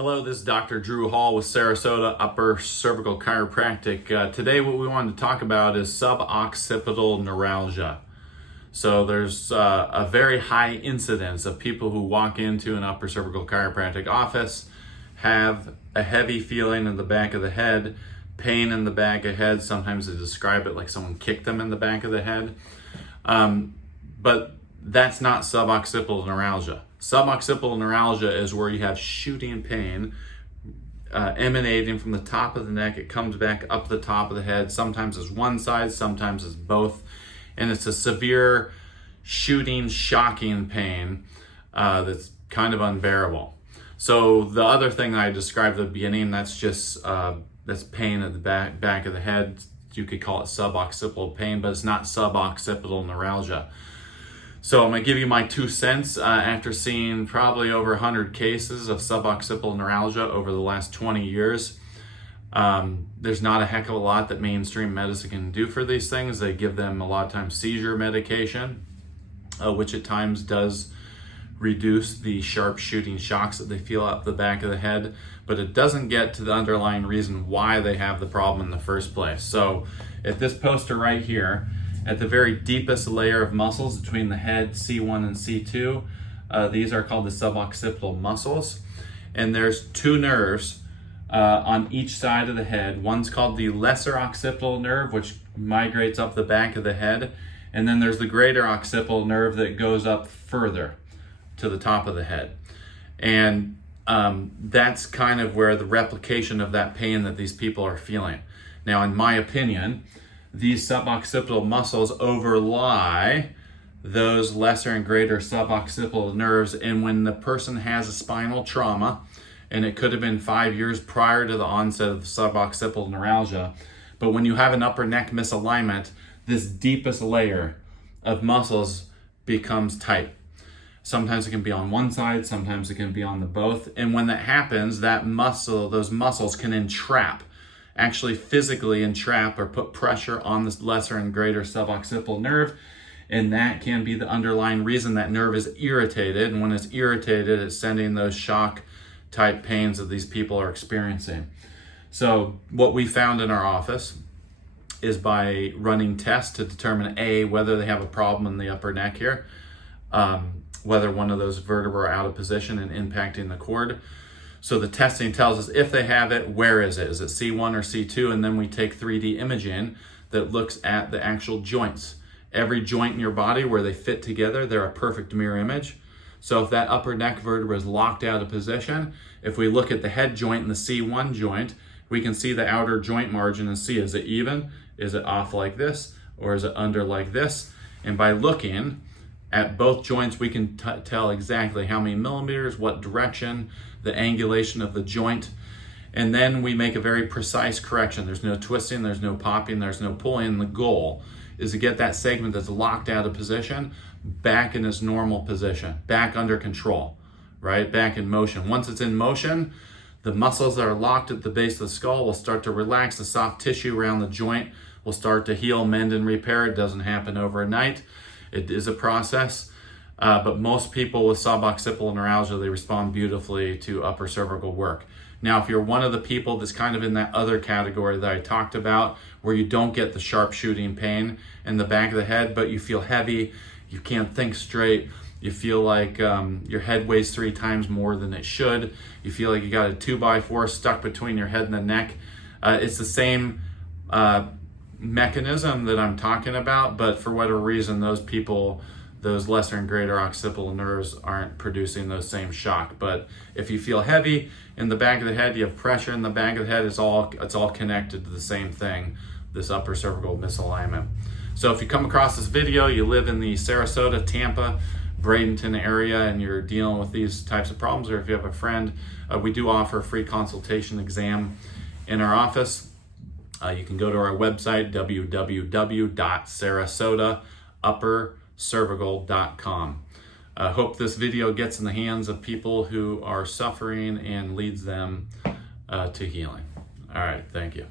Hello, this is Dr. Drew Hall with Sarasota Upper Cervical Chiropractic. Today what we wanted to talk about is sub-occipital neuralgia. So there's a very high incidence of people who walk into an upper cervical chiropractic office, have a heavy feeling in the back of the head, pain in the back of the head. Sometimes they describe it like someone kicked them in the back of the head. But that's not suboccipital neuralgia. Suboccipital neuralgia is where you have shooting pain emanating from the top of the neck. It comes back up the top of the head. Sometimes it's one side, sometimes it's both. And it's a severe shooting, shocking pain that's kind of unbearable. So the other thing I described at the beginning, that's just that's pain at the back of the head. You could call it suboccipital pain, but it's not suboccipital neuralgia. So I'm going to give you my 2 cents after seeing probably over 100 cases of suboccipital neuralgia over the last 20 years. There's not a heck of a lot that mainstream medicine can do for these things. They give them a lot of times seizure medication, which at times does reduce the sharp shooting shocks that they feel up the back of the head, but it doesn't get to the underlying reason why they have the problem in the first place. So at this poster right here, at the very deepest layer of muscles between the head, C1 and C2, these are called the suboccipital muscles. And there's 2 nerves on each side of the head. One's called the lesser occipital nerve, which migrates up the back of the head. And then there's the greater occipital nerve that goes up further to the top of the head. And that's kind of where the replication of that pain that these people are feeling. Now, in my opinion, these suboccipital muscles overlie those lesser and greater suboccipital nerves. And when the person has a spinal trauma, and it could have been 5 years prior to the onset of suboccipital neuralgia, but when you have an upper neck misalignment, this deepest layer of muscles becomes tight. Sometimes it can be on one side, sometimes it can be on the both. And when that happens, those muscles can entrap, actually physically entrap or put pressure on this lesser and greater suboccipital nerve. And that can be the underlying reason that nerve is irritated. And when it's irritated, it's sending those shock type pains that these people are experiencing. So what we found in our office is by running tests to determine whether they have a problem in the upper neck here, whether one of those vertebrae are out of position and impacting the cord. So the testing tells us if they have it, where is it? Is it C1 or C2? And then we take 3D imaging that looks at the actual joints. Every joint in your body where they fit together, they're a perfect mirror image. So if that upper neck vertebra is locked out of position, if we look at the head joint and the C1 joint, we can see the outer joint margin and see, is it even? Is it off like this? Or is it under like this? And by looking at both joints, we can tell exactly how many millimeters, what direction, the angulation of the joint, and then we make a very precise correction. There's no twisting, there's no popping, there's no pulling. And the goal is to get that segment that's locked out of position back in its normal position, back under control, right? Back in motion. Once it's in motion, the muscles that are locked at the base of the skull will start to relax. The soft tissue around the joint will start to heal, mend, and repair. It doesn't happen overnight. It is a process. But most people with suboccipital neuralgia, they respond beautifully to upper cervical work. Now, if you're one of the people that's kind of in that other category that I talked about, where you don't get the sharp shooting pain in the back of the head, but you feel heavy, you can't think straight, you feel like your head weighs 3 times more than it should, you feel like you got a 2x4 stuck between your head and the neck, it's the same mechanism that I'm talking about, but for whatever reason, those people, those lesser and greater occipital nerves aren't producing those same shock. But if you feel heavy in the back of the head, you have pressure in the back of the head, it's all connected to the same thing, this upper cervical misalignment. So if you come across this video, you live in the Sarasota, Tampa, Bradenton area, and you're dealing with these types of problems, or if you have a friend, we do offer a free consultation exam in our office. You can go to our website, www.sarasotauppercervical.com. I hope this video gets in the hands of people who are suffering and leads them to healing. All right, thank you.